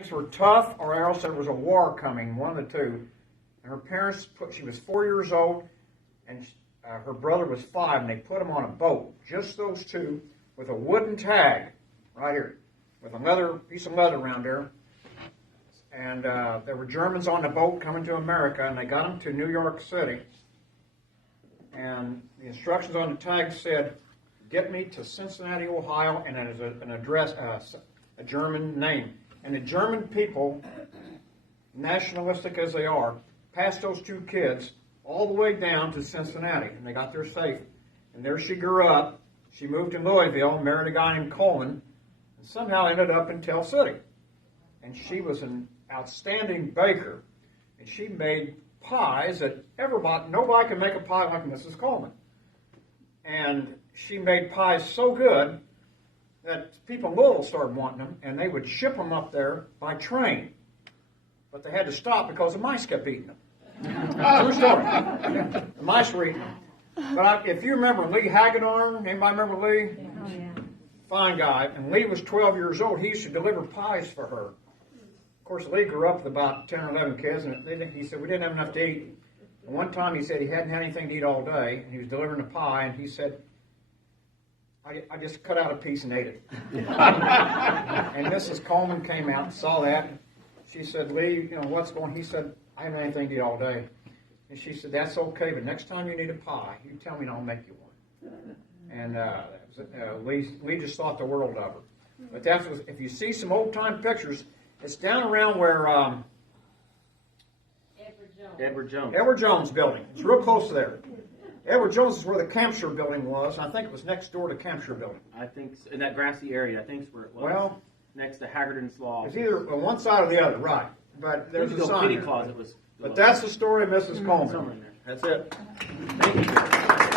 Things were tough, or else there was a war coming, one of the two. And her parents she was 4 years old, and her brother was 5, and they put them on a boat, just those two, with a wooden tag, right here, with a piece of leather around there. And there were Germans on the boat coming to America, and they got them to New York City. And the instructions on the tag said, "Get me to Cincinnati, Ohio," and it is an address, a German name. And the German people, nationalistic as they are, passed those two kids all the way down to Cincinnati, and they got there safe. And there she grew up. She moved to Louisville, married a guy named Coleman, and somehow ended up in Tell City. And she was an outstanding baker, and she made pies that nobody could make a pie like Mrs. Coleman. And she made pies so good that people in Louisville started wanting them, and they would ship them up there by train. But they had to stop because the mice kept eating them. True story. The mice were eating them. But if you remember Lee Hagedorn, anybody remember Lee? Oh, yeah. Fine guy. And Lee was 12 years old. He used to deliver pies for her. Of course, Lee grew up with about 10 or 11 kids, and he said, we didn't have enough to eat. And one time he said he hadn't had anything to eat all day, and he was delivering a pie, and he said, I just cut out a piece and ate it. And Mrs. Coleman came out and saw that. She said, Lee, what's going on? He said, I haven't had anything to eat all day. And she said, that's okay, but next time you need a pie, you tell me and I'll make you one. And Lee just thought the world of her. But if you see some old-time pictures, it's down around where Edward Jones building. It's real close to there. Edward Jones is where the Campshire building was. I think it was next door to Campshire building. I think so. In that grassy area, I think is where it was. Well, next to Haggard and Slaw. It's either on one side or the other, right? But there's a sign there. Closet was. But that's the story of Mrs. Coleman. Somewhere in there. That's it. Thank you.